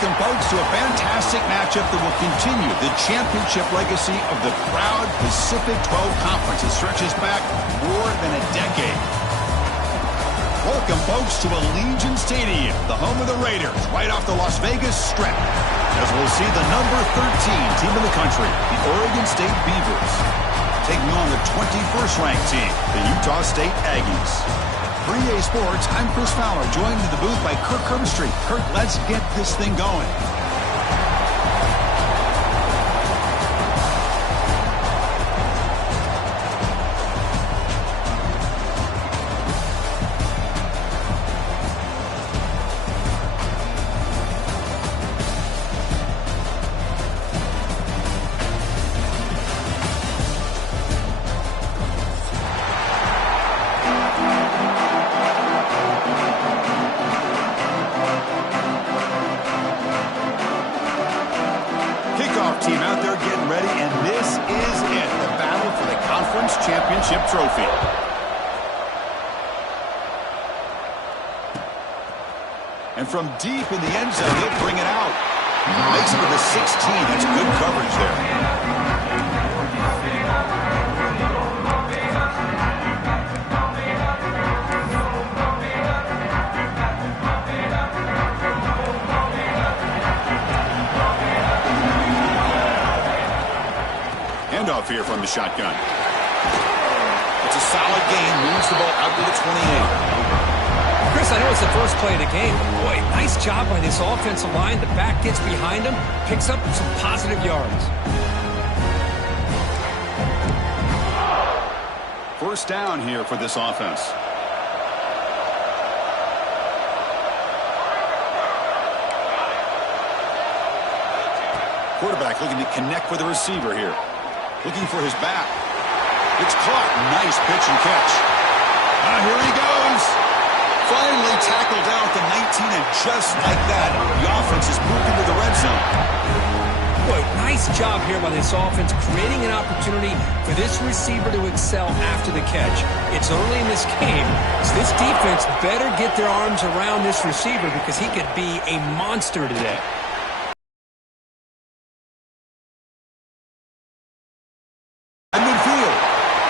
Welcome, folks, to a fantastic matchup that will continue the championship legacy of the proud Pacific 12 Conference. It stretches back more than a decade. Welcome, folks, to Allegiant Stadium, the home of the Raiders, right off the Las Vegas Strip, as we'll see the number 13 team in the country, the Oregon State Beavers, taking on the 21st-ranked team, the Utah State Aggies. For EA Sports, I'm Chris Fowler, joined in the booth by Kirk Herbstreit. Kirk, let's get this thing going. Team out there getting ready, and this is it, the battle for the conference championship trophy. And from deep in the end zone, he'll bring it out. Makes it to the 16. That's good coverage there. Handoff here from the shotgun. It's a solid gain. Moves the ball out to the 28. Chris, I know it's the first play of the game, but boy, nice job by this offensive line. The back gets behind him, picks up some positive yards. First down here for this offense. Quarterback looking to connect with the receiver here. Looking for his back. It's caught. Nice pitch and catch. Here he goes. Finally tackled down at the 19, and just like that, the offense is moved into the red zone. Boy, nice job here by this offense, creating an opportunity for this receiver to excel after the catch. It's early in this game, so this defense better get their arms around this receiver because he could be a monster today.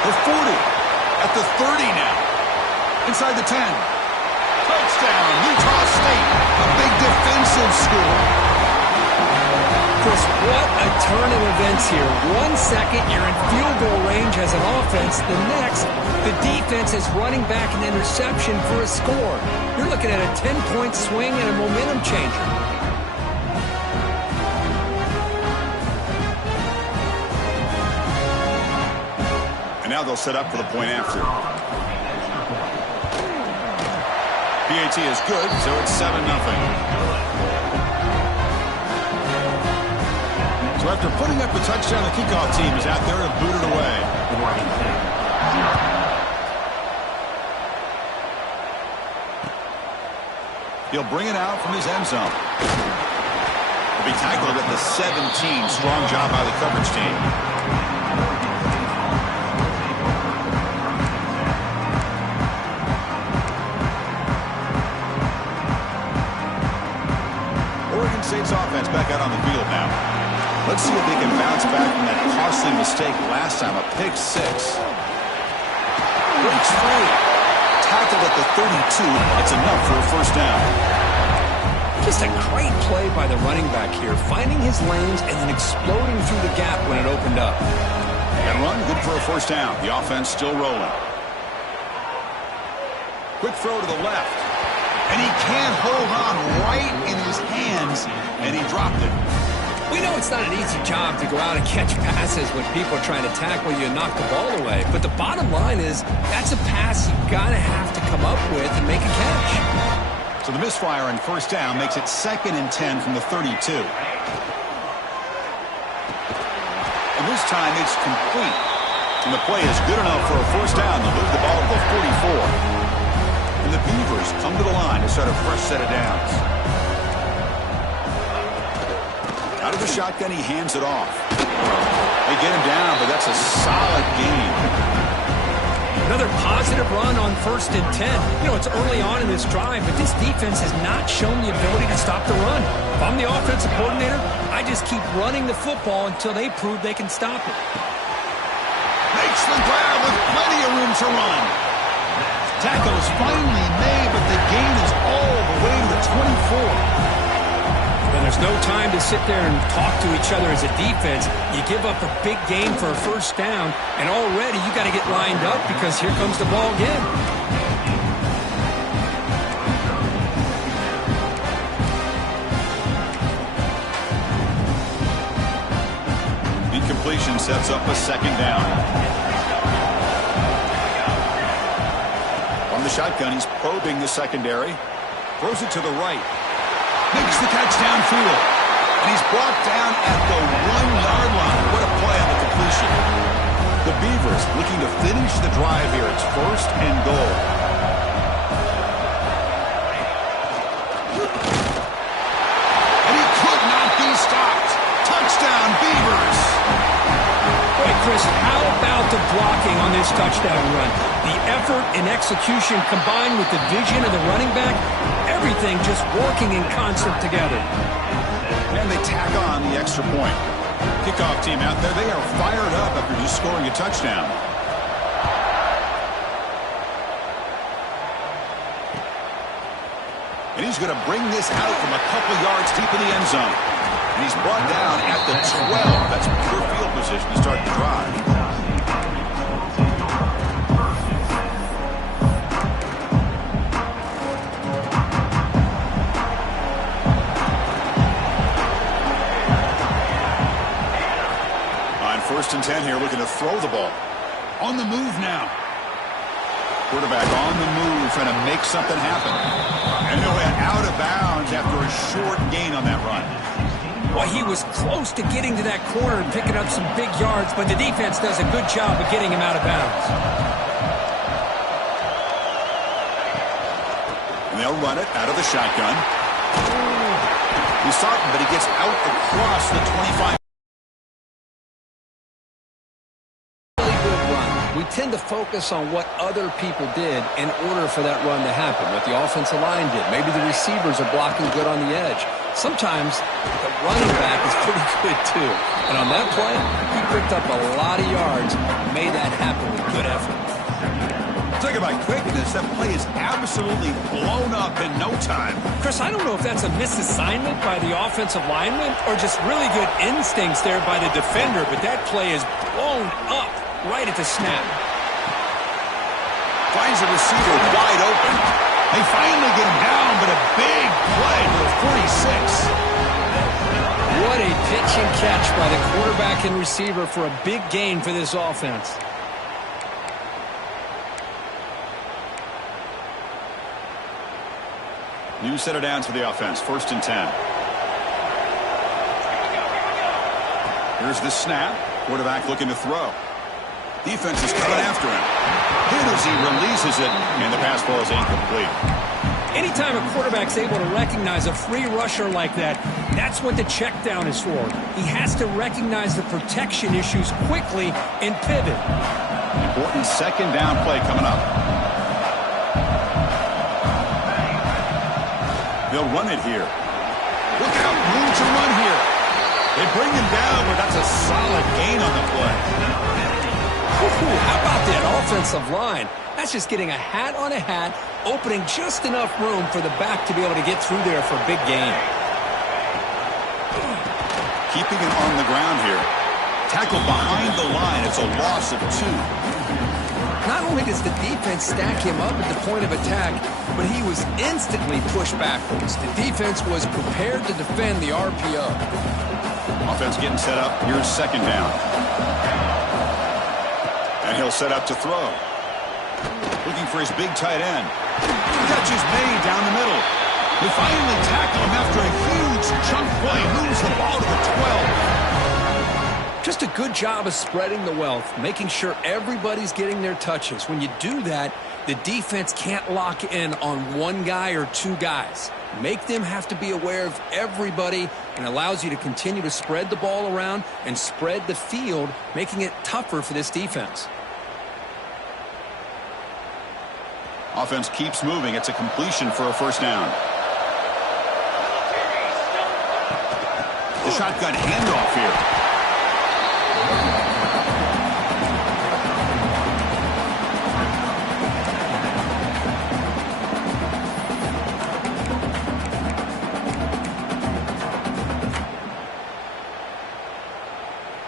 The 40, at the 30 now, inside the 10. Touchdown, Utah State, a big defensive score. Chris, what a turn of events here. 1 second, you're in field goal range as an offense. The next, the defense is running back an interception for a score. You're looking at a 10-point swing and a momentum changer. Now they'll set up for the point after. PAT is good, so it's 7-0. So after putting up the touchdown, the kickoff team is out there to boot it away. He'll bring it out from his end zone. He'll be tackled at the 17. Strong job by the coverage team. State's offense back out on the field now. Let's see if they can bounce back from that costly mistake last time, a pick six. Breaks free. Tackled at the 32. It's enough for a first down. Just a great play by the running back here, finding his lanes and then exploding through the gap when it opened up. And run, good for a first down. The offense still rolling. Quick throw to the left. And he can't hold on right in his hands, and he dropped it. We know it's not an easy job to go out and catch passes when people are trying to tackle you and knock the ball away. But the bottom line is that's a pass you've got to have to come up with and make a catch. So the misfire on first down makes it 2nd and 10 from the 32. And this time it's complete. And the play is good enough for a first down to move the ball to the 44. And the Beavers come to the line to start a fresh set of downs. Out of the shotgun, he hands it off. They get him down, but that's a solid gain. Another positive positive run on 1st and 10. You know, it's early on in this drive, but this defense has not shown the ability to stop the run. If I'm the offensive coordinator, I just keep running the football until they prove they can stop it. Makes the grab with plenty of room to run. Tackle is finally made, but the gain is all the way to the 24. And there's no time to sit there and talk to each other as a defense. You give up a big gain for a first down, and already you got to get lined up because here comes the ball again. Incompletion sets up a 2nd down. From the shotgun, he's probing the secondary. Throws it to the right. Makes the catch downfield. And he's brought down at the 1-yard line. What a play on the completion. The Beavers looking to finish the drive here. It's 1st and goal. And he could not be stopped. Touchdown, Beavers. Boy, Chris, how about the blocking on this touchdown run? The effort and execution combined with the vision of the running back, everything just working in concert together. And they tack on the extra point. Kickoff team out there, they are fired up after just scoring a touchdown. And he's going to bring this out from a couple yards deep in the end zone. And he's brought down at the 12. That's pure field position to start the drive. First and 10 here, looking to throw the ball. On the move now. Quarterback on the move, trying to make something happen. And he'll head out of bounds after a short gain on that run. Well, he was close to getting to that corner and picking up some big yards, but the defense does a good job of getting him out of bounds. And they'll run it out of the shotgun. He's starting, but he gets out across the 25. We tend to focus on what other people did in order for that run to happen, what the offensive line did. Maybe the receivers are blocking good on the edge. Sometimes the running back is pretty good too. And on that play, he picked up a lot of yards, made that happen with good effort. Talk about quickness. That play is absolutely blown up in no time. Chris, I don't know if that's a misassignment by the offensive lineman or just really good instincts there by the defender, but that play is blown up right at the snap. Finds a receiver wide open. They finally get him down, but a big play for a 46. What a pitch and catch by the quarterback and receiver for a big gain for this offense. New set of downs for the offense. 1st and 10. Here's the snap. Quarterback looking to throw. Defense is coming after him. Hit as he releases it, and the pass ball is incomplete. Anytime a quarterback's able to recognize a free rusher like that, that's what the check down is for. He has to recognize the protection issues quickly and pivot. Important 2nd down play coming up. They'll run it here. Look out, room to run here. They bring him down, but that's a solid gain on the play. How about that offensive line? That's just getting a hat on a hat, opening just enough room for the back to be able to get through there for a big gain. Keeping him on the ground here. Tackle behind the line. It's a loss of 2. Not only does the defense stack him up at the point of attack, but he was instantly pushed backwards. The defense was prepared to defend the RPO. Offense getting set up. Here's 2nd down. And he'll set up to throw. Looking for his big tight end. Catch is made down the middle. They finally tackle him after a huge chunk play. Moves the ball to the 12. Just a good job of spreading the wealth, making sure everybody's getting their touches. When you do that, the defense can't lock in on one guy or 2 guys. Make them have to be aware of everybody, and allows you to continue to spread the ball around and spread the field, making it tougher for this defense. Offense keeps moving. It's a completion for a first down. The shotgun handoff here.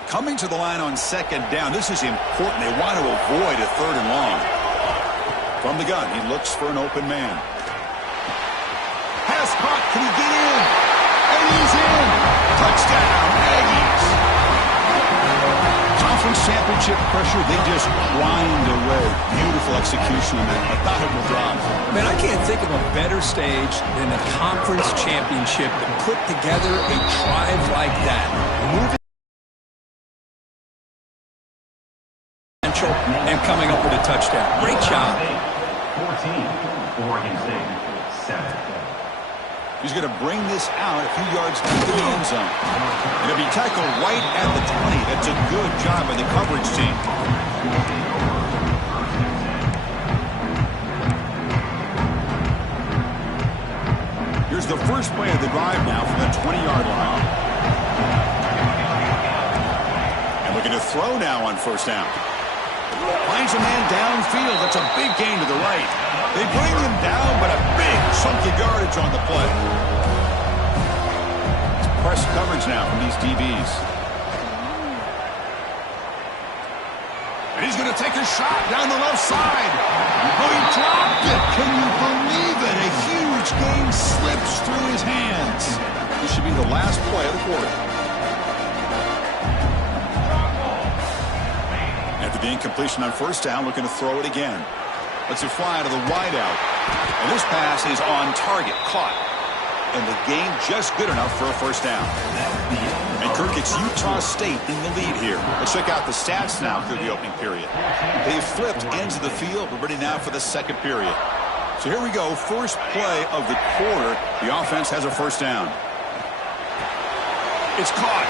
Coming to the line on second down. This is important. They want to avoid a third and long. From the gun, he looks for an open man. Pass caught. Can he get in? And he's in. Touchdown, Aggies. Conference championship pressure, they just grind away. Beautiful execution on that methodical drive. Man, I can't think of a better stage than a conference championship to put together a drive like that. Moving and coming up with a touchdown. Great job. 14, Oregon State, 7. He's going to bring this out a few yards into the end zone. It'll be tackled right at the 20. That's a good job by the coverage team. Here's the first play of the drive now from the 20-yard line. And looking to throw now on first down. Finds a man downfield. That's a big gain to the right. They bring him down, but a big chunk of yardage on the play. It's press coverage now from these DBs. And he's going to take a shot down the left side. Oh, he dropped it. Can you believe it? A huge gain slips through his hands. This should be the last play of the quarter. After the incompletion on first down, looking to throw it again. Lets it fly to the wideout. And this pass is on target, caught. And the gain just good enough for a first down. And Kirk, it's Utah State in the lead here. Let's check out the stats now through the opening period. They've flipped ends of the field. We're ready now for the second period. So here we go, first play of the quarter. The offense has a first down. It's caught.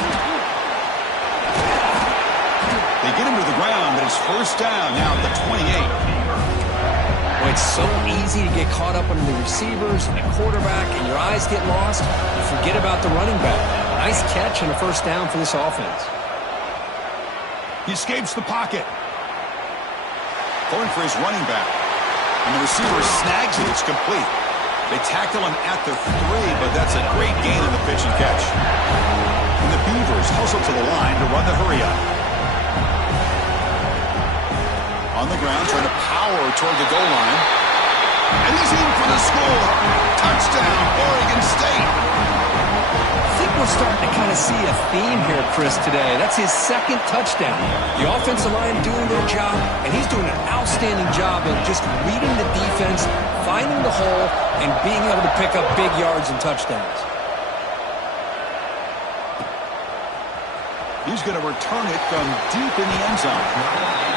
They get him to the ground, but it's first down now at the 28. Well, it's so easy to get caught up under the receivers and the quarterback, and your eyes get lost. You forget about the running back. Nice catch and a first down for this offense. He escapes the pocket. Going for his running back. And the receiver snags it. It's complete. They tackle him at the 3, but that's a great gain in the pitch and catch. And the Beavers hustle to the line to run the hurry up. On the ground, trying to power toward the goal line. And he's in for the score. Touchdown, Oregon State. I think we're starting to kind of see a theme here, Chris, today. That's his second touchdown. The offensive line doing their job, and he's doing an outstanding job of just reading the defense, finding the hole, and being able to pick up big yards and touchdowns. He's going to return it from deep in the end zone.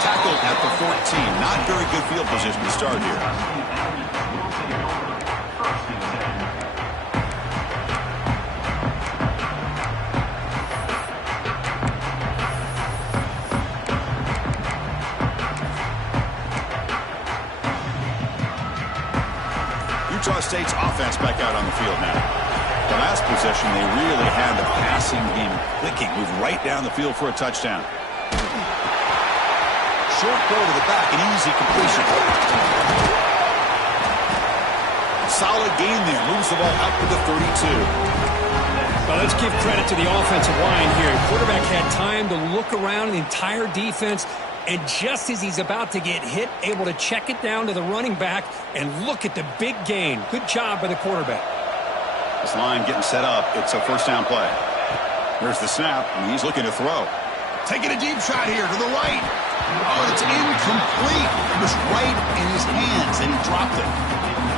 Tackled at the 14. Not very good field position to start here. Utah State's offense back out on the field now. The last possession, they really had the passing game clicking. Moved right down the field for a touchdown. Short throw to the back, an easy completion. Solid gain there. Moves the ball out to the 32. Well, let's give credit to the offensive line here. The quarterback had time to look around the entire defense, and just as he's about to get hit, able to check it down to the running back, and look at the big gain. Good job by the quarterback. This line getting set up. It's a first down play. Here's the snap, and he's looking to throw. Taking a deep shot here to the right. Oh, it's incomplete. It was right in his hands, and he dropped it.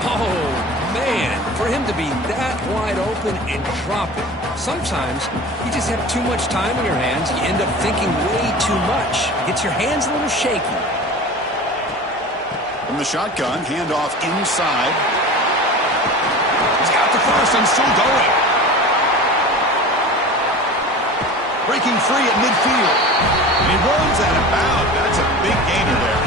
Oh, man. For him to be that wide open and drop it. Sometimes you just have too much time in your hands. You end up thinking way too much. Gets your hands a little shaky. From the shotgun, handoff inside. He's got the first and still going. Breaking free at midfield. And he runs out of bounds. That's a big gainer there.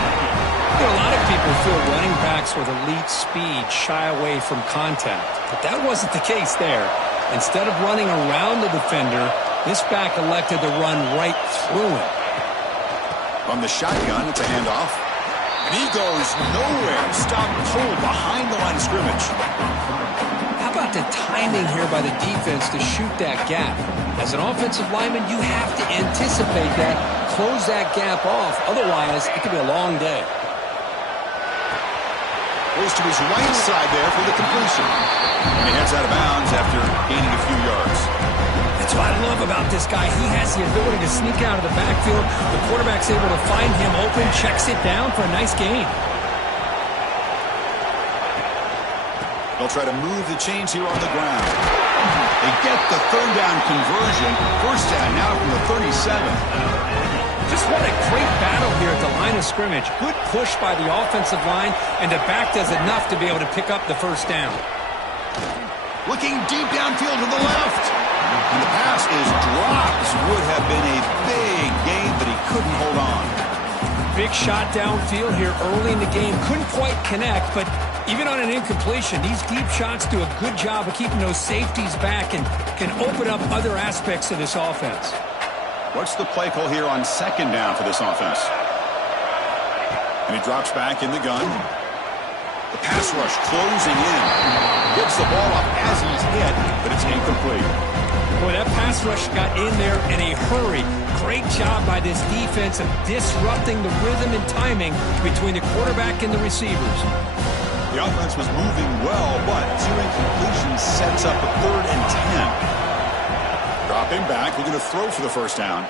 You know, a lot of people people feel running backs with elite speed shy away from contact. But that wasn't the case there. Instead of running around the defender, this back elected to run right through him. From the shotgun, it's a handoff. And he goes nowhere. Stopped cold behind the line of scrimmage. How about the timing here by the defense to shoot that gap? As an offensive lineman, you have to anticipate that, close that gap off. Otherwise, it could be a long day. Goes to his right side there for the completion. And he heads out of bounds after gaining a few yards. That's what I love about this guy. He has the ability to sneak out of the backfield. The quarterback's able to find him open, checks it down for a nice gain. They'll try to move the chains here on the ground. They get the third down conversion. First down now from the 37. Just what a great battle here at the line of scrimmage. Good push by the offensive line, and the back does enough to be able to pick up the first down. Looking deep downfield to the left. And the pass is dropped. Would have been a big gain, but he couldn't hold on. Big shot downfield here early in the game. Couldn't quite connect, but even on an incompletion, these deep shots do a good job of keeping those safeties back and can open up other aspects of this offense. What's the play call here on second down for this offense? And he drops back in the gun. The pass rush closing in. Gets the ball up as he's hit, but it's incomplete. Boy, that pass rush got in there in a hurry. Great job by this defense of disrupting the rhythm and timing between the quarterback and the receivers. The offense was moving well, but two incompletions sets up a 3rd and 10. Dropping back, looking to throw for the first down.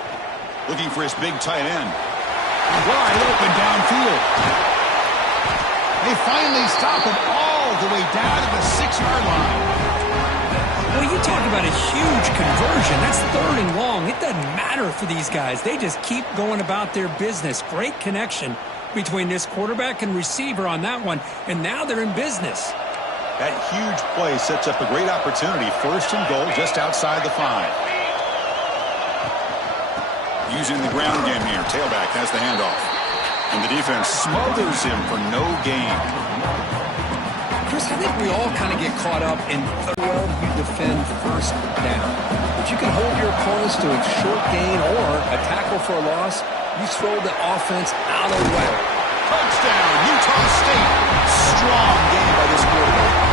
Looking for his big tight end. Wide open downfield. They finally stop him all the way down to the 6-yard line. Well, you talk about a huge conversion. That's 3rd and long. It doesn't matter for these guys. They just keep going about their business. Great connection between this quarterback and receiver on that one, and now they're in business. That huge play sets up a great opportunity. 1st and goal just outside the 5. Using the ground game here. Tailback has the handoff. And the defense smothers him for no gain. Chris, I think we all kind of get caught up in how well you defend first down. If you can hold your opponents to a short gain or a tackle for a loss, you throw the offense out of the way. Touchdown, Utah State. Strong game by this quarterback.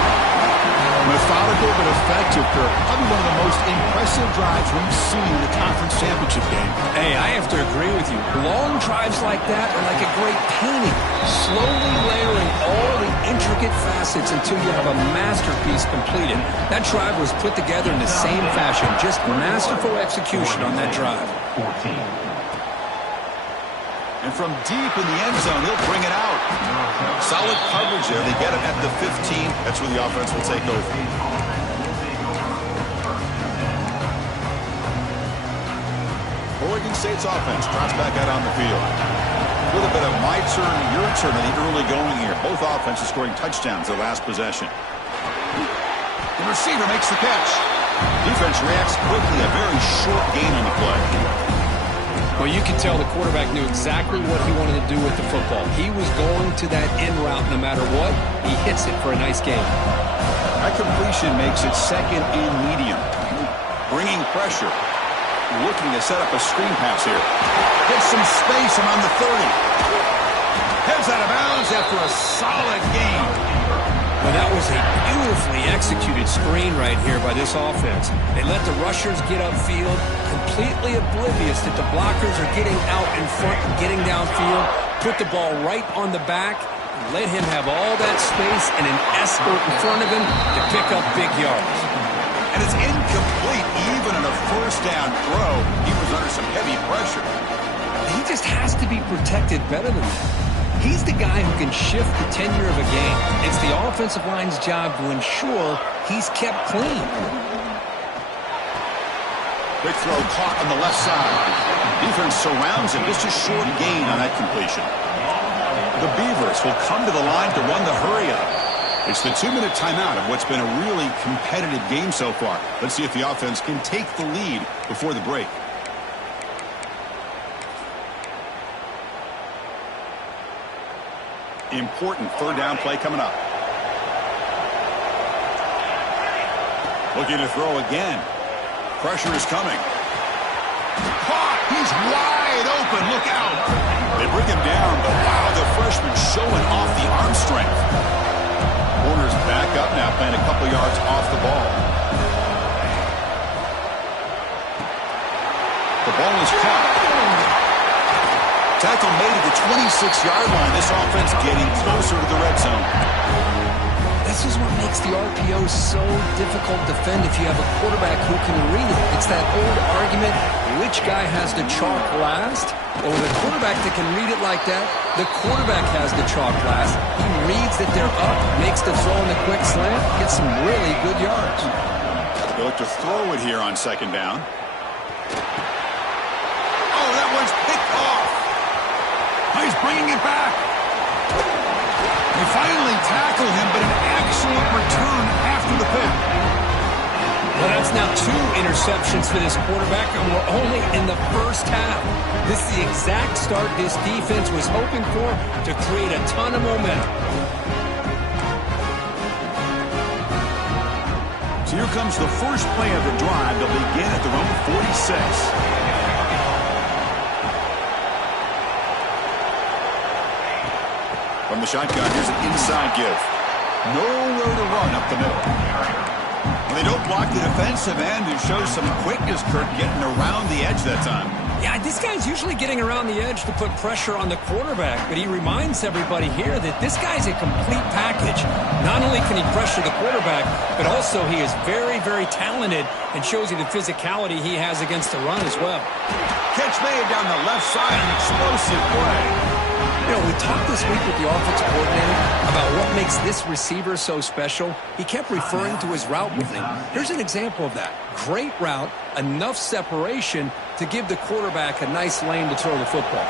Methodical but effective, Kirk. Probably one of the most impressive drives we've seen in the conference championship game. Hey, I have to agree with you. Long drives like that are like a great painting. Slowly layering all the intricate facets until you have a masterpiece completed. That drive was put together in the same fashion. Just masterful execution on that drive. 14. And from deep in the end zone, he'll bring it out. Solid coverage there. They get him at the 15. That's where the offense will take over. Oregon State's offense drops back out on the field. A little bit of my turn, your turn in the early going here. Both offenses scoring touchdowns their last possession. The receiver makes the catch. Defense reacts quickly. A very short gain on the play. Well, you can tell the quarterback knew exactly what he wanted to do with the football. He was going to that end route no matter what. He hits it for a nice gain. That completion makes it 2nd and medium. Bringing pressure. Looking to set up a screen pass here. Gets some space around the 30. Heads out of bounds after a solid gain. Well, that was a beautifully executed screen right here by this offense. They let the rushers get upfield, completely oblivious that the blockers are getting out in front and getting downfield, put the ball right on the back, and let him have all that space and an escort in front of him to pick up big yards. And it's incomplete even in a first down throw. He was under some heavy pressure. He just has to be protected better than that. He's the guy who can shift the tenure of a game. It's the offensive line's job to ensure he's kept clean. Big throw caught on the left side. Defense surrounds him. Just a short gain on that completion. The Beavers will come to the line to run the hurry-up. It's the 2-minute timeout of what's been a really competitive game so far. Let's see if the offense can take the lead before the break. Important third down play coming up. Looking to throw again. Pressure is coming. Caught! He's wide open. Look out! They bring him down, but wow, the freshman showing off the arm strength. Corner's back up now, playing a couple yards off the ball. The ball is caught. Tackle made at the 26-yard line. This offense getting closer to the red zone. This is what makes the RPO so difficult to defend if you have a quarterback who can read it. It's that old argument, which guy has the chalk last? Well, with a quarterback that can read it like that, the quarterback has the chalk last. He reads that they're up, makes the throw in the quick slant, gets some really good yards. They look to throw it here on second down. Oh, that one's picked off. Oh, he's bringing it back. They finally tackled him, but an excellent return after the pick. Well, that's now 2 interceptions for this quarterback, and we're only in the first half. This is the exact start this defense was hoping for to create a ton of momentum. So here comes the first play of the drive. They'll begin at their own 46. From the shotgun, here's an inside give. Nowhere to run up the middle. When they don't block the defensive end, it shows some quickness, Kirk, getting around the edge that time. Yeah, this guy's usually getting around the edge to put pressure on the quarterback, but he reminds everybody here that this guy's a complete package. Not only can he pressure the quarterback, but also he is very, very talented and shows you the physicality he has against the run as well. Catch made down the left side, an explosive play. You know, we talked this week with the offensive coordinator about what makes this receiver so special. He kept referring to his route running. Here's an example of that. Great route, enough separation to give the quarterback a nice lane to throw the football.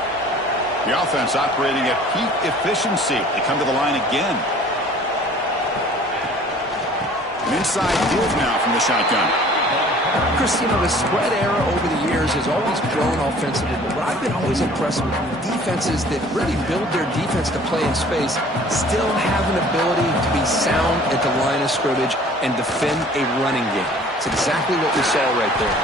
The offense operating at peak efficiency. They come to the line again. An inside give now from the shotgun. Chris, you know, the spread era over the years has always grown offensively, but what I've been always impressed with defenses that really build their defense to play in space still have an ability to be sound at the line of scrimmage and defend a running game. It's exactly what we saw right there.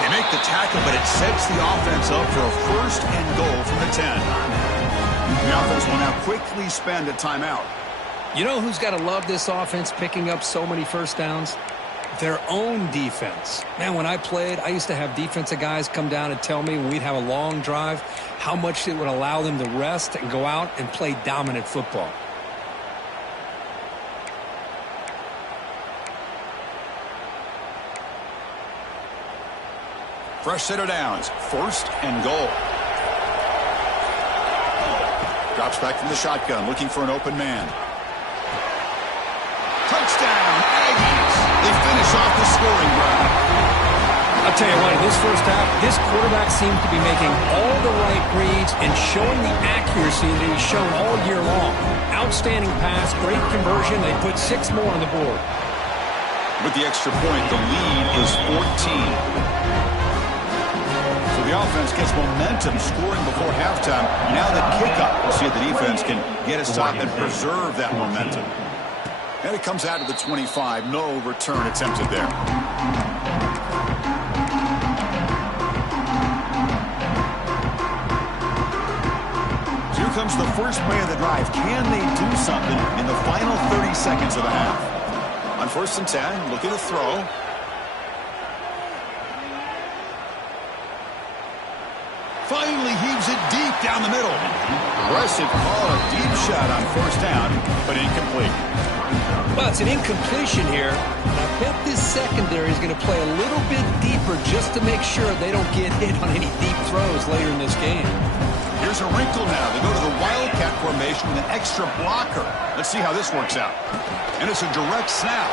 They make the tackle, but it sets the offense up for a first and goal from the 10. The offense will now quickly spend a timeout. You know who's got to love this offense picking up so many first downs? Their own defense. Man, when I played, I used to have defensive guys come down and tell me when we'd have a long drive how much it would allow them to rest and go out and play dominant football. Fresh set of downs. First and goal. Drops back from the shotgun, looking for an open man. Touchdown, Aggies. They finish off the scoring drive. I'll tell you what, in this first half, this quarterback seemed to be making all the right reads and showing the accuracy that he's shown all year long. Outstanding pass, great conversion. They put 6 more on the board. With the extra point, the lead is 14. So the offense gets momentum scoring before halftime. Now the kickoff. We'll see if the defense can get a stop and preserve that momentum. And it comes out to the 25. No return attempted there. So here comes the first play of the drive. Can they do something in the final 30 seconds of the half? On 1st and 10, looking to throw. Finally heaves it deep down the middle. Aggressive call, a deep shot on 1st down, but incomplete. Well, it's an incompletion here. I bet this secondary is going to play a little bit deeper just to make sure they don't get hit on any deep throws later in this game. Here's a wrinkle now. They go to the Wildcat formation with an extra blocker. Let's see how this works out. And it's a direct snap.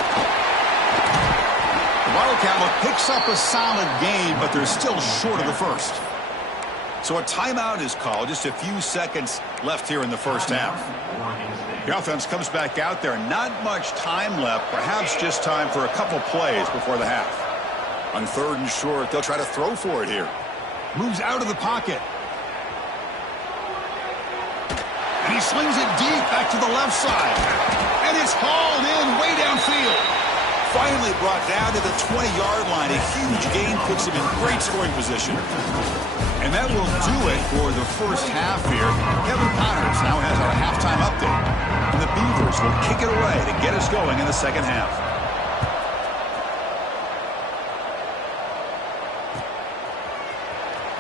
The Wildcat picks up a solid gain, but they're still short of the first. So a timeout is called. Just a few seconds left here in the first half. The offense comes back out there. Not much time left. Perhaps just time for a couple plays before the half. On 3rd and short, they'll try to throw for it here. Moves out of the pocket. And he slings it deep back to the left side. And it's hauled in way downfield. Finally brought down to the 20-yard line. A huge gain puts him in great scoring position. And that will do it for the first half here. Kevin Connors now has our halftime update. And the Beavers will kick it away to get us going in the second half.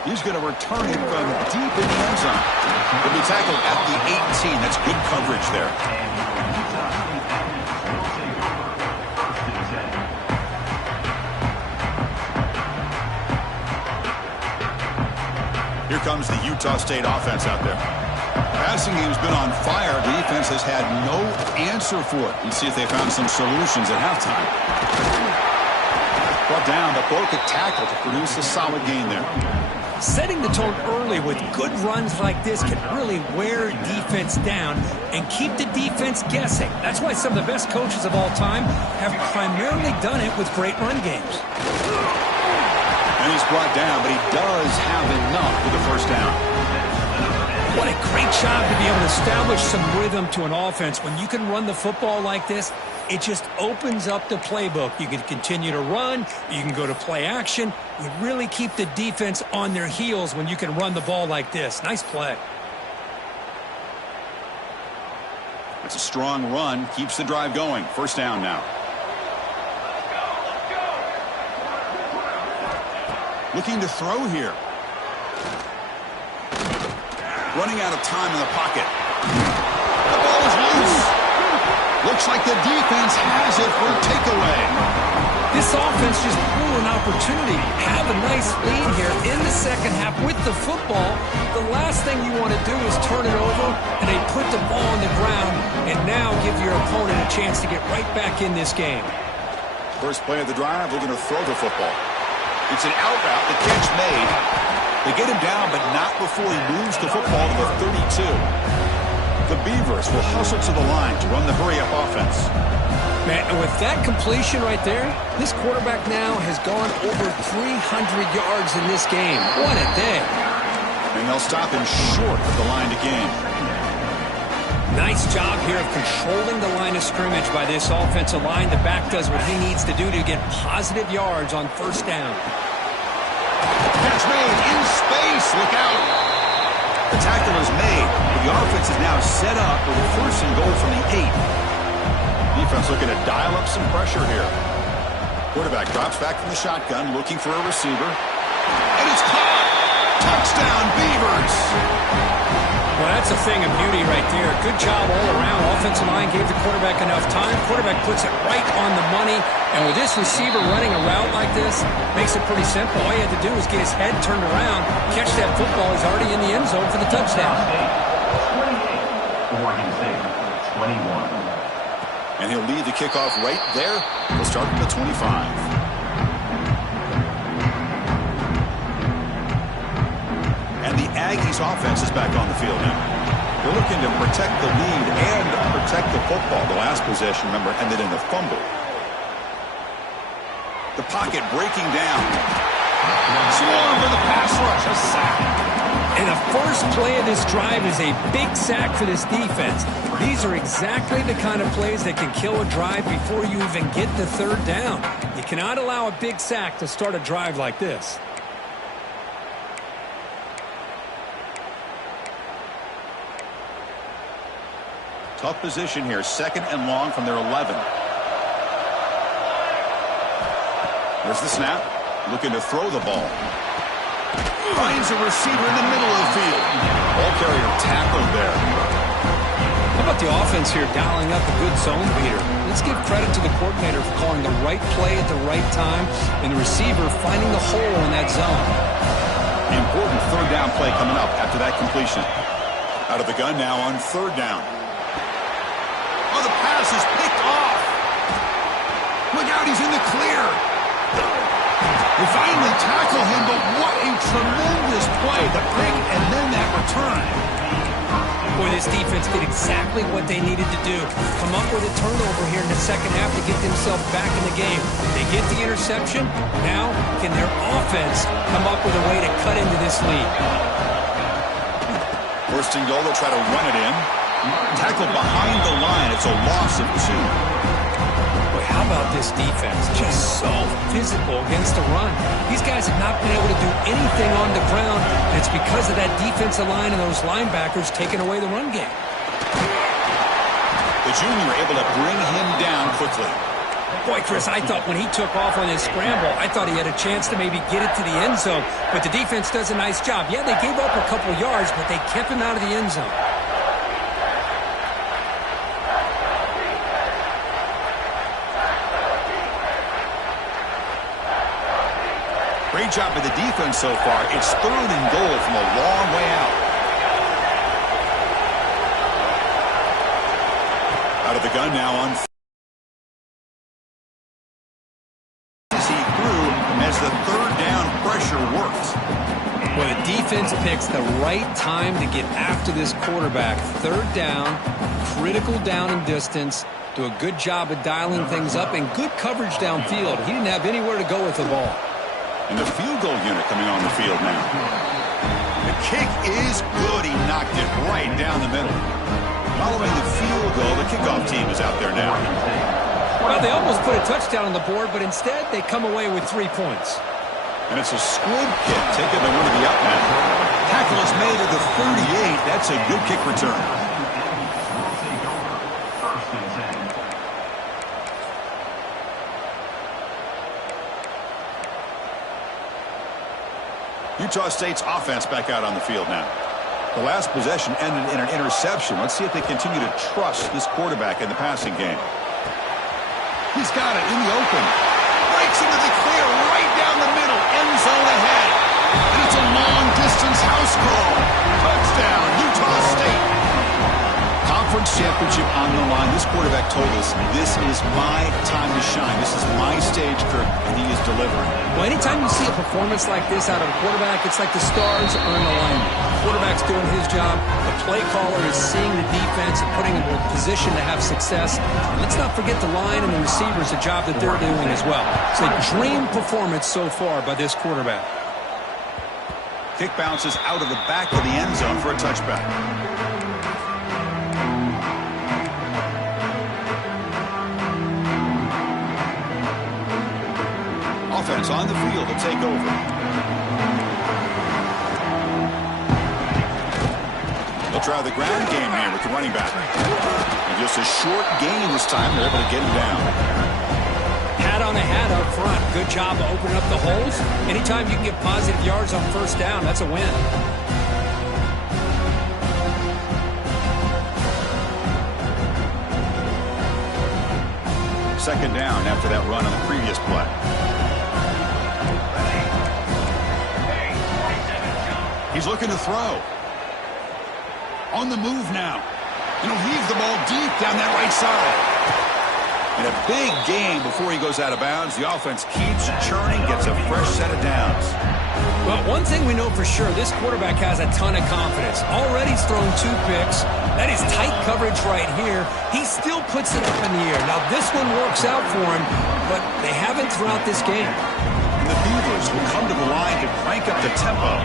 He's going to return it from deep in the end zone. He'll be tackled at the 18. That's good coverage there. Here comes the Utah State offense out there. Passing game's been on fire. Defense has had no answer for it. Let's see if they found some solutions at halftime. Brought down, but broke a tackle to produce a solid gain there. Setting the tone early with good runs like this can really wear defense down and keep the defense guessing. That's why some of the best coaches of all time have primarily done it with great run games. And he's brought down, but he does have enough for the first down. What a great job to be able to establish some rhythm to an offense. When you can run the football like this, it just opens up the playbook. You can continue to run. You can go to play action. You really keep the defense on their heels when you can run the ball like this. Nice play. It's a strong run. Keeps the drive going. First down now. Looking to throw here. Running out of time in the pocket. The ball is loose. Looks like the defense has it for a takeaway. This offense just blew an opportunity. Have a nice lead here in the second half with the football. The last thing you want to do is turn it over and they put the ball on the ground and now give your opponent a chance to get right back in this game. First play of the drive, looking to throw the football. It's an out route, the catch made. They get him down, but not before he moves the football to the 32. The Beavers will hustle to the line to run the hurry-up offense. Man, and with that completion right there, this quarterback now has gone over 300 yards in this game. What a day. And they'll stop him short of the line to gain. Nice job here of controlling the line of scrimmage by this offensive line. The back does what he needs to do to get positive yards on first down. Catch made in space. Look out. The tackle is made, but the offense is now set up with a first and goal from the 8. Defense looking to dial up some pressure here. Quarterback drops back from the shotgun, looking for a receiver. And it's caught. Touchdown, Beavers. Well, that's a thing of beauty right there. Good job all around. Offensive line gave the quarterback enough time. Quarterback puts it right on the money. And with this receiver running a route like this, makes it pretty simple. All you had to do was get his head turned around, catch that football. He's already in the end zone for the touchdown. 28. Oregon State, 21. And he'll lead the kickoff right there. We'll start from the 25. And the Aggies offense is back on the field now. They're looking to protect the lead and protect the football. The last possession, remember, ended in a fumble. The pocket breaking down. Swarm for the pass rush. A sack. And the first play of this drive is a big sack for this defense. These are exactly the kind of plays that can kill a drive before you even get the third down. You cannot allow a big sack to start a drive like this. Tough position here. Second and long from their 11. There's the snap. Looking to throw the ball. Finds a receiver in the middle of the field. Ball carrier tackled there. How about the offense here dialing up a good zone beater? Let's give credit to the coordinator for calling the right play at the right time and the receiver finding the hole in that zone. Important third down play coming up after that completion. Out of the gun now on third down. Oh, the pass is picked off. Look out, he's in the clear. They finally tackle him, but what a tremendous play. The pick and then that return. Boy, this defense did exactly what they needed to do. Come up with a turnover here in the second half to get themselves back in the game. They get the interception. Now, can their offense come up with a way to cut into this lead? First and goal, they'll try to run it in. Tackled behind the line. It's a loss of 2. Boy, how about this defense? Just so physical against the run. These guys have not been able to do anything on the ground, and it's because of that defensive line and those linebackers taking away the run game. The junior able to bring him down quickly. Boy, Chris, I thought when he took off on his scramble, I thought he had a chance to maybe get it to the end zone, but the defense does a nice job. Yeah, they gave up a couple yards, but they kept him out of the end zone. Great job by the defense so far. It's 3rd and goal from a long way out. Out of the gun now on he threw as the 3rd down pressure works. Well, the defense picks the right time to get after this quarterback. 3rd down, critical down and distance. Do a good job of dialing things up and good coverage downfield. He didn't have anywhere to go with the ball. And the field goal unit coming on the field now. The kick is good. He knocked it right down the middle. Following the field goal, the kickoff team is out there now. Well, they almost put a touchdown on the board, but instead they come away with 3 points. And it's a squib kick taken to one of the up men. Tackle is made at the 38. That's a good kick return. Utah State's offense back out on the field now. The last possession ended in an interception. Let's see if they continue to trust this quarterback in the passing game. He's got it in the open. Breaks into the clear right down the middle. End zone ahead. And it's a long-distance house call. Touchdown, Utah State. Conference championship on the line. This quarterback told us, this is my time to shine. This is my stage, Kirk, and he is delivering. Well, anytime you see a performance like this out of a quarterback, it's like the stars are in alignment. The quarterback's doing his job. The play caller is seeing the defense and putting him in a position to have success. And let's not forget the line and the receivers, the job that they're doing as well. It's a dream performance so far by this quarterback. Kick bounces out of the back of the end zone for a touchback. Offense on the field to take over. They'll try the ground game here with the running back. And just a short gain this time. They're able to get him down. Hat on a hat up front. Good job of opening up the holes. Anytime you can get positive yards on 1st down, that's a win. Second down after that run on the previous play. He's looking to throw. On the move now. And he'll heave the ball deep down that right side. And a big gain before he goes out of bounds. The offense keeps churning, gets a fresh set of downs. Well, one thing we know for sure, this quarterback has a ton of confidence. Already he's thrown 2 picks. That is tight coverage right here. He still puts it up in the air. Now, this one works out for him, but they haven't throughout this game. And the Beavers will come to the line to crank up the tempo.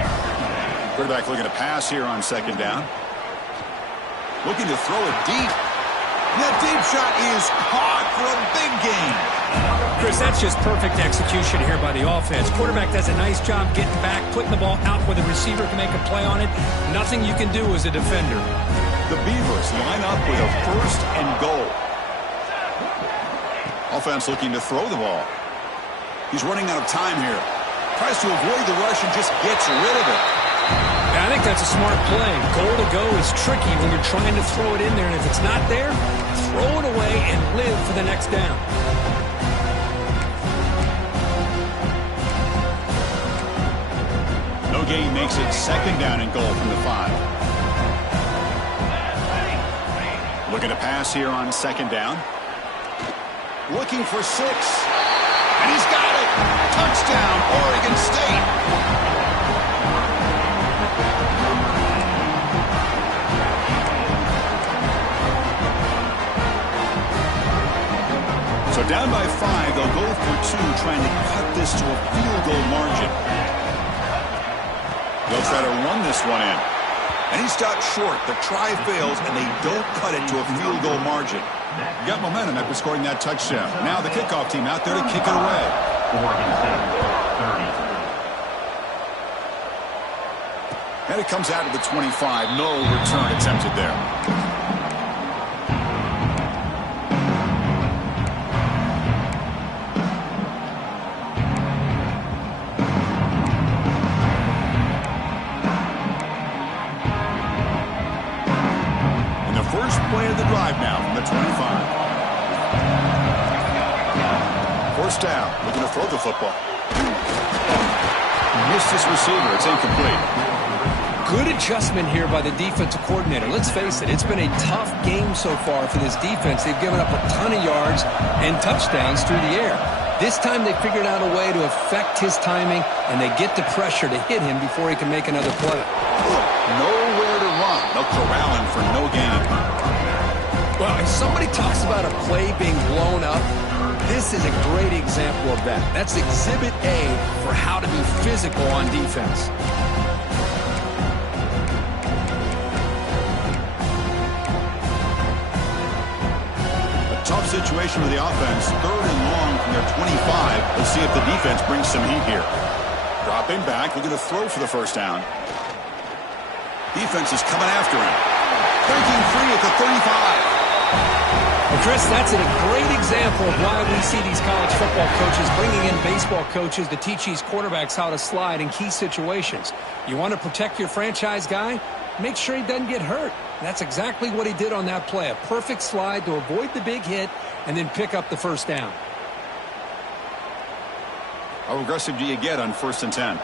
Quarterback looking to pass here on 2nd down. Looking to throw it deep. That deep shot is caught for a big gain. Chris, that's just perfect execution here by the offense. Quarterback does a nice job getting back, putting the ball out where the receiver can make a play on it. Nothing you can do as a defender. The Beavers line up with a 1st and goal. Offense looking to throw the ball. He's running out of time here. Tries to avoid the rush and just gets rid of it. I think that's a smart play. Goal to go is tricky when you're trying to throw it in there, and if it's not there, throw it away and live for the next down. No gain makes it 2nd down and goal from the 5. Looking to pass here on 2nd down. Looking for 6. And he's got it. Touchdown, Oregon State. So down by 5, they'll go for 2, trying to cut this to a field goal margin. They'll try to run this one in. And he stopped short. The try fails, and they don't cut it to a field goal margin. You got momentum after scoring that touchdown. Now the kickoff team out there to kick it away. Oregon State, 30. And it comes out to the 25. No return attempted there. And the first play of the drive now from the 25. First down. Looking to throw the football. Missed his receiver. It's incomplete. Good adjustment here by the defensive coordinator. Let's face it, it's been a tough game so far for this defense. They've given up a ton of yards and touchdowns through the air. This time they figured out a way to affect his timing, and they get the pressure to hit him before he can make another play. Nowhere to run. They'll corral him for no gain. Well, if somebody talks about a play being blown up, this is a great example of that. That's Exhibit A for how to be physical on defense. Tough situation for the offense. 3rd and long from their 25. Let's see if the defense brings some heat here. Dropping back. Looking to throw for the first down. Defense is coming after him. Breaking free at the 35. Well, Chris, that's a great example of why we see these college football coaches bringing in baseball coaches to teach these quarterbacks how to slide in key situations. You want to protect your franchise guy? Make sure he doesn't get hurt. That's exactly what he did on that play. A perfect slide to avoid the big hit and then pick up the first down. How aggressive do you get on 1st and 10?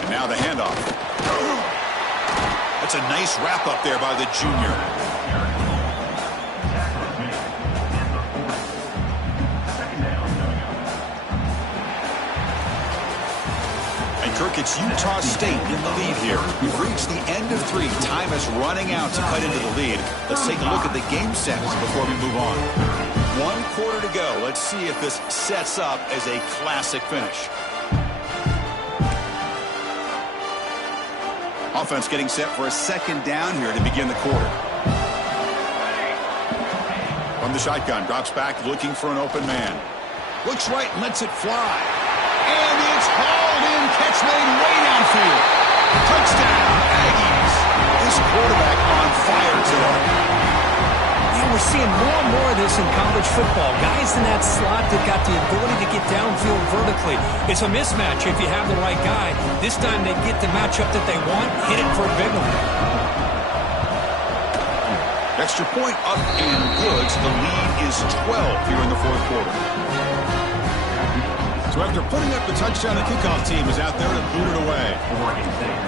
And now the handoff. That's a nice wrap up there by the junior. Kirk, it's Utah State in the lead here. We've reached the end of 3. Time is running out to cut into the lead. Let's take a look at the game sets before we move on. 1 quarter to go. Let's see if this sets up as a classic finish. Offense getting set for a 2nd down here to begin the quarter. From the shotgun, drops back looking for an open man. Looks right and lets it fly. And it's hauled in, catch made way downfield. Touchdown, Aggies. This quarterback on fire today. Yeah, we're seeing more and more of this in college football. Guys in that slot that got the ability to get downfield vertically. It's a mismatch if you have the right guy. This time they get the matchup that they want, hit it for a big one. Extra point up and good. So the lead is 12 here in the 4th quarter. So after putting up the touchdown, the kickoff team is out there to boot it away. Oregon State,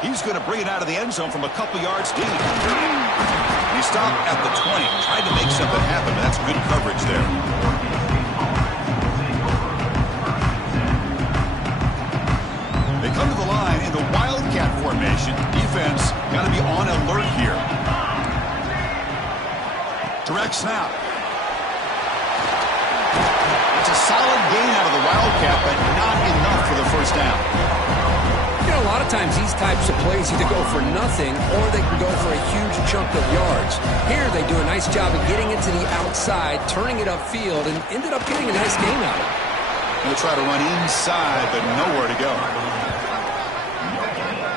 30. He's going to bring it out of the end zone from a couple yards deep. He stopped at the 20, tried to make something happen, but that's good coverage there. They come to the line in the Wildcat formation. Defense got to be on alert here. Direct snap. It's a solid gain out of the Wildcat, but not enough for the first down. You know, a lot of times these types of plays either go for nothing or they can go for a huge chunk of yards. Here they do a nice job of getting it to the outside, turning it upfield, and ended up getting a nice gain out of it. They'll try to run inside, but nowhere to go.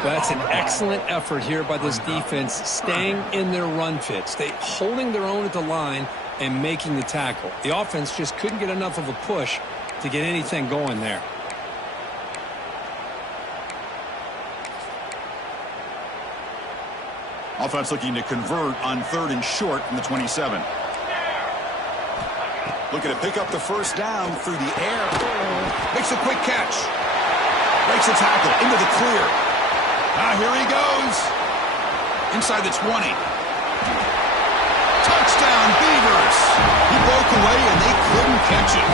That's an excellent effort here by this defense, staying in their run fits. They holding their own at the line and making the tackle. The offense just couldn't get enough of a push to get anything going there. Offense looking to convert on 3rd and short from the 27. Looking to pick up the first down through the air. Makes a quick catch. Breaks a tackle into the clear. Here he goes. Inside the 20. Touchdown, Beavers. He broke away, and they couldn't catch it.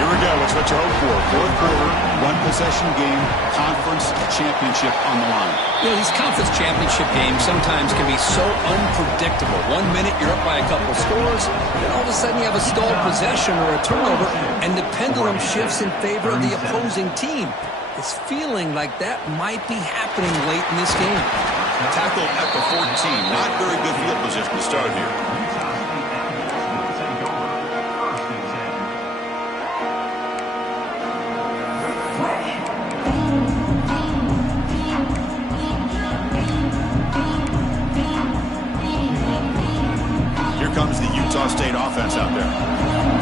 Here we go. It's what you hope for. 4th quarter. one-possession game, conference championship on the line. You know, these conference championship games sometimes can be so unpredictable. 1 minute you're up by a couple scores, then all of a sudden you have a stalled possession or a turnover, and the pendulum shifts in favor of the opposing team. It's feeling like that might be happening late in this game. Tackle at the 14. Not very good field position to start here. Here comes the Utah State offense out there.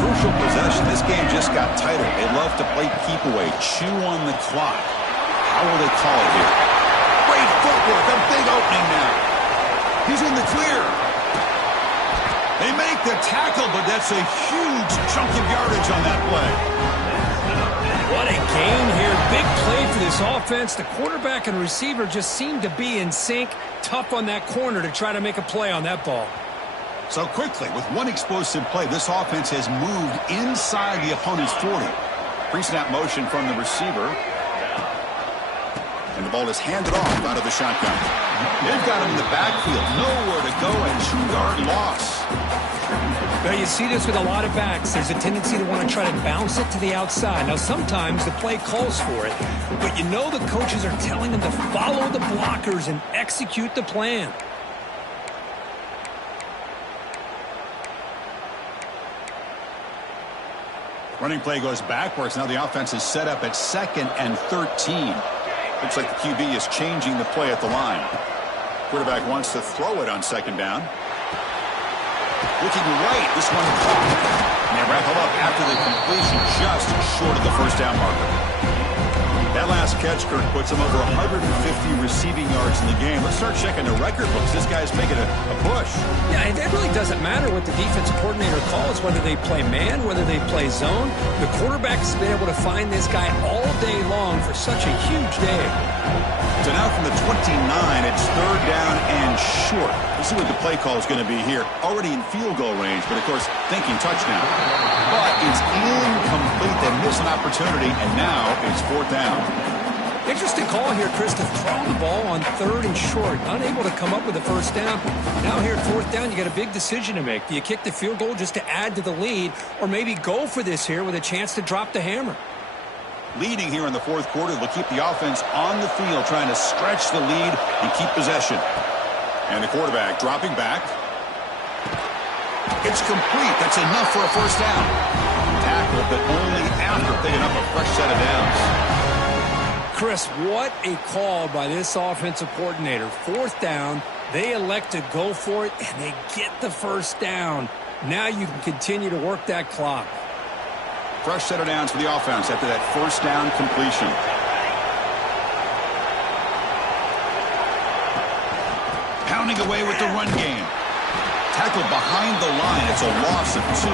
Crucial possession. This game just got tighter. They love to play keep away, chew on the clock. How will they call it here? Great footwork. A big opening now. He's in the clear. They make the tackle, but that's a huge chunk of yardage on that play. What a game here. Big play for this offense. The quarterback and receiver just seem to be in sync. Tough on that corner to try to make a play on that ball. So quickly, with one explosive play, this offense has moved inside the opponent's 40. Pre-snap motion from the receiver. And the ball is handed off out of the shotgun. They've got him in the backfield. Nowhere to go, a 2-yard loss. Well, you see this with a lot of backs. There's a tendency to want to try to bounce it to the outside. Now, sometimes the play calls for it, but you know the coaches are telling them to follow the blockers and execute the plan. Running play goes backwards. Now the offense is set up at 2nd and 13. Looks like the QB is changing the play at the line. Quarterback wants to throw it on 2nd down. Looking right, this one caught. And they wrap him up after the completion, just short of the first down marker. That last catch, Kirk, puts him over 150 receiving yards in the game. Let's start checking the record books. This guy's making a push. Yeah, it really doesn't matter what the defensive coordinator calls, whether they play man, whether they play zone. The quarterback has been able to find this guy all day long for such a huge day. So now from the 29, it's 3rd down and short. We'll see what the play call is going to be here. Already in field goal range, but of course, thinking touchdown. But it's incomplete. They miss an opportunity, and now it's 4th down. Interesting call here, Chris, to throw the ball on 3rd and short. Unable to come up with a first down. Now here at 4th down, you got a big decision to make. Do you kick the field goal just to add to the lead, or maybe go for this here with a chance to drop the hammer? Leading here in the 4th quarter, they'll keep the offense on the field, trying to stretch the lead and keep possession. And the quarterback dropping back. It's complete. That's enough for a first down. Tackle, but only after picking up a fresh set of downs. Chris, what a call by this offensive coordinator. 4th down, they elect to go for it, and they get the first down. Now you can continue to work that clock. Fresh set of downs for the offense after that first down completion. Pounding away with the run game. Tackle behind the line. It's a loss of 2.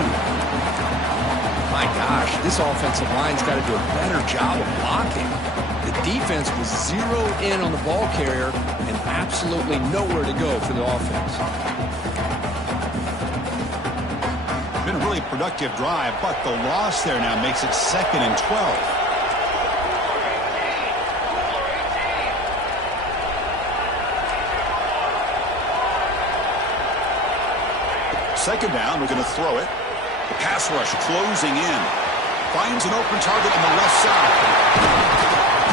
My gosh, this offensive line's got to do a better job of blocking. The defense was zeroed in on the ball carrier and absolutely nowhere to go for the offense. Been a really productive drive, but the loss there now makes it 2nd and 12. Second down, we're going to throw it. The pass rush closing in. Finds an open target on the left side.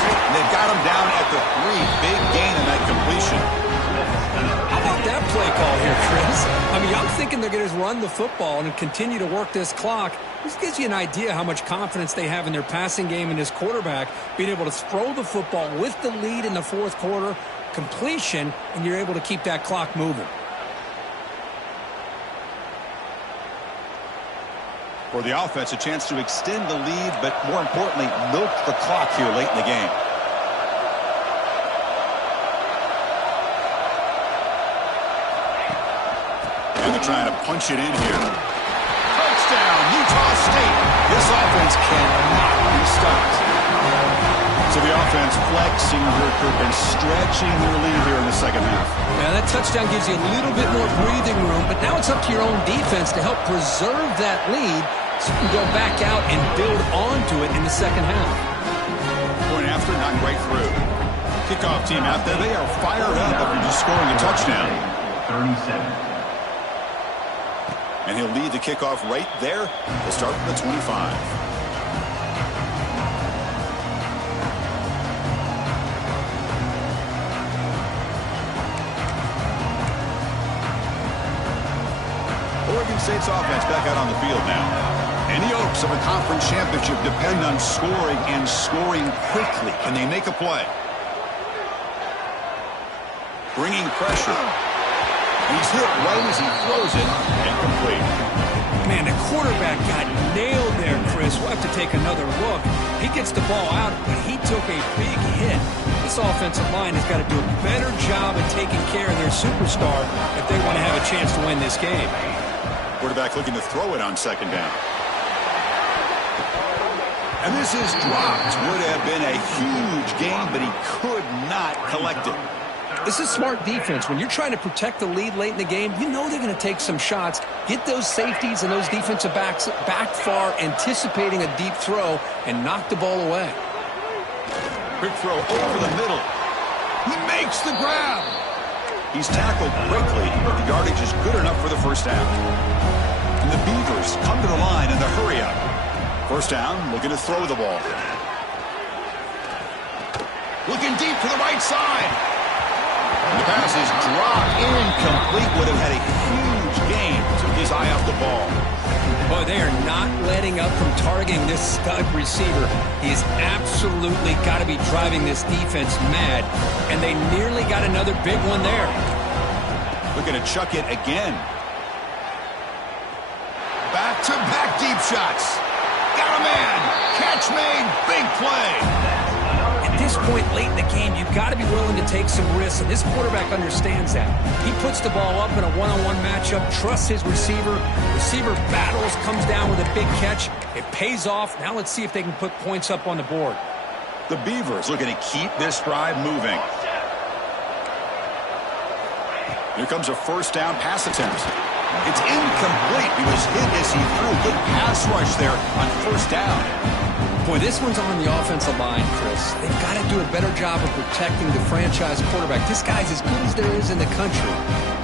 And they've got him down at the 3. Big gain in that completion. How about that play call here, Chris? I mean, I'm thinking they're going to run the football and continue to work this clock. This gives you an idea how much confidence they have in their passing game and this quarterback being able to throw the football with the lead in the 4th quarter, completion, and you're able to keep that clock moving. For the offense, a chance to extend the lead, but more importantly, milk the clock here late in the game. And they're trying to punch it in here. Touchdown, Utah State. This offense cannot be stopped. So the offense flexing here, and stretching their lead here in the second half. Yeah, that touchdown gives you a little bit more breathing room, but now it's up to your own defense to help preserve that lead so you can go back out and build onto it in the second half. Point after, not right through. Kickoff team out there. They are fired up after just scoring a touchdown. 37. And he'll lead the kickoff right there. They'll start from the 25. Oregon State's offense back out on the field now. Any hopes of a conference championship depend on scoring and scoring quickly. Can they make a play? Bringing pressure. He's hit right as he throws it. Incomplete. Man, the quarterback got nailed there, Chris. We'll have to take another look. He gets the ball out, but he took a big hit. This offensive line has got to do a better job of taking care of their superstar if they want to have a chance to win this game. Quarterback looking to throw it on second down. And this is dropped. Would have been a huge gain, but he could not collect it. This is smart defense. When you're trying to protect the lead late in the game, you know they're going to take some shots, get those safeties and those defensive backs back far, anticipating a deep throw, and knock the ball away. Quick throw over the middle. He makes the grab. He's tackled quickly, but the yardage is good enough for the first down. And the Beavers come to the line in the hurry-up. First down, looking to throw the ball. Looking deep to the right side. The pass is dropped, incomplete. Would have had a huge gain. Took his eye off the ball. Boy, they are not letting up from targeting this stud receiver. He's absolutely got to be driving this defense mad. And they nearly got another big one there. Looking to chuck it again. Back-to-back deep shots. Got a man. Catch made. Big play. At this point late in the game, you've got to be willing to take some risks, and this quarterback understands that. He puts the ball up in a one-on-one matchup, trusts his receiver. Receiver battles, comes down with a big catch. It pays off. Now let's see if they can put points up on the board. The Beavers looking to keep this drive moving. Here comes a first down pass attempt. It's incomplete. He was hit as he threw. Good pass rush there on first down. Boy, this one's on the offensive line, Chris. They've got to do a better job of protecting the franchise quarterback. This guy's as good as there is in the country,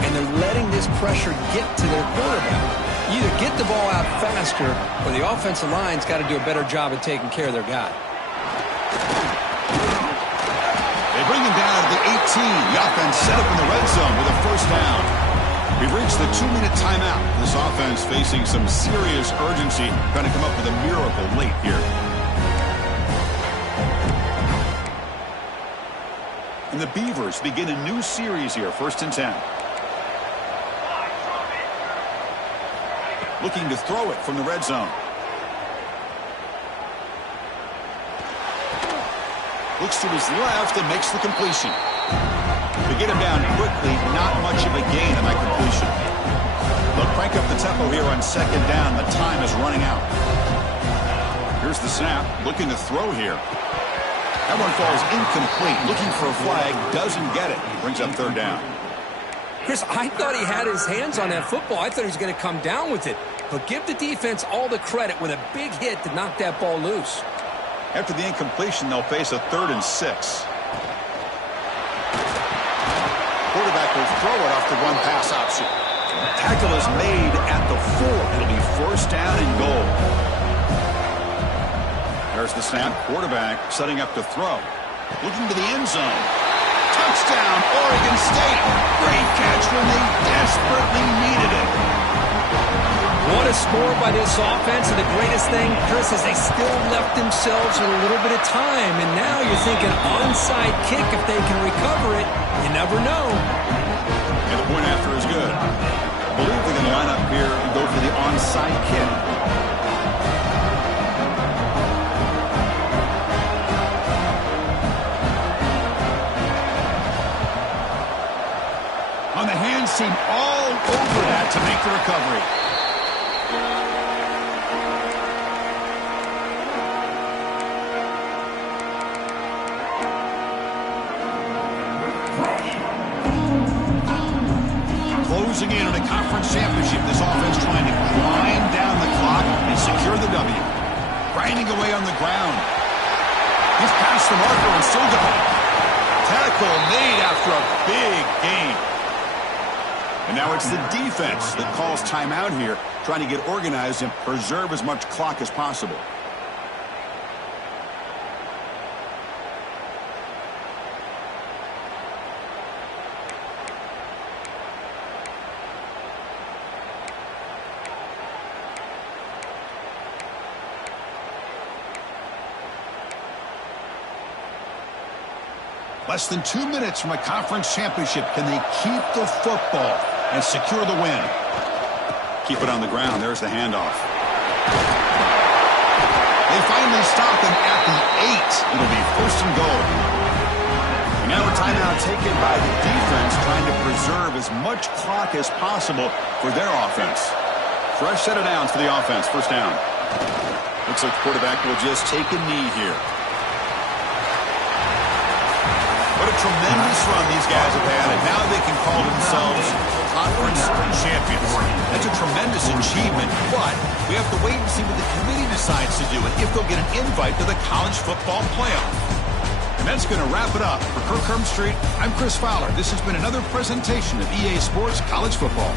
and they're letting this pressure get to their quarterback. You either get the ball out faster, or the offensive line's got to do a better job of taking care of their guy. They bring him down to the 18. The offense set up in the red zone with a first down. We've reached the 2-minute timeout. This offense facing some serious urgency, trying to come up with a miracle late here. And the Beavers begin a new series here, 1st and 10. Looking to throw it from the red zone. Looks to his left and makes the completion. They get him down quickly, not much of a gain on that completion. They'll crank up the tempo here on second down. The time is running out. Here's the snap, looking to throw here. That one falls incomplete. Looking for a flag, doesn't get it. Brings up third down. Chris, I thought he had his hands on that football. I thought he was going to come down with it. But give the defense all the credit with a big hit to knock that ball loose. After the incompletion, they'll face a 3rd and 6. Quarterback will throw it off the run-pass option. Tackle is made at the 4. It'll be first down and goal. There's the snap. Quarterback setting up to throw. Looking to the end zone. Touchdown, Oregon State. Great catch when they desperately needed it. What a score by this offense, and the greatest thing, Chris, is they still left themselves with a little bit of time, and now you're thinking onside kick if they can recover it. You never know. And the point after is good. I believe they're going to line up here and go for the onside kick. On the hands team all over that to make the recovery. Closing in on a conference championship, this offense trying to grind down the clock and secure the W. Grinding away on the ground. He's past the marker and still going. Tackle made after a big gain. And now it's the defense that calls timeout here, trying to get organized and preserve as much clock as possible. Less than 2 minutes from a conference championship. Can they keep the football and secure the win? Keep it on the ground. There's the handoff. They finally stop him at the 8. It'll be first and goal. And now a timeout taken by the defense, trying to preserve as much clock as possible for their offense. Fresh set of downs for the offense. First down. Looks like the quarterback will just take a knee here. What a tremendous run these guys have had, and now they can call themselves conference champions. That's a tremendous achievement, but we have to wait and see what the committee decides to do and if they'll get an invite to the college football playoff. And that's going to wrap it up. For Kirk Street, I'm Chris Fowler. This has been another presentation of EA Sports College Football.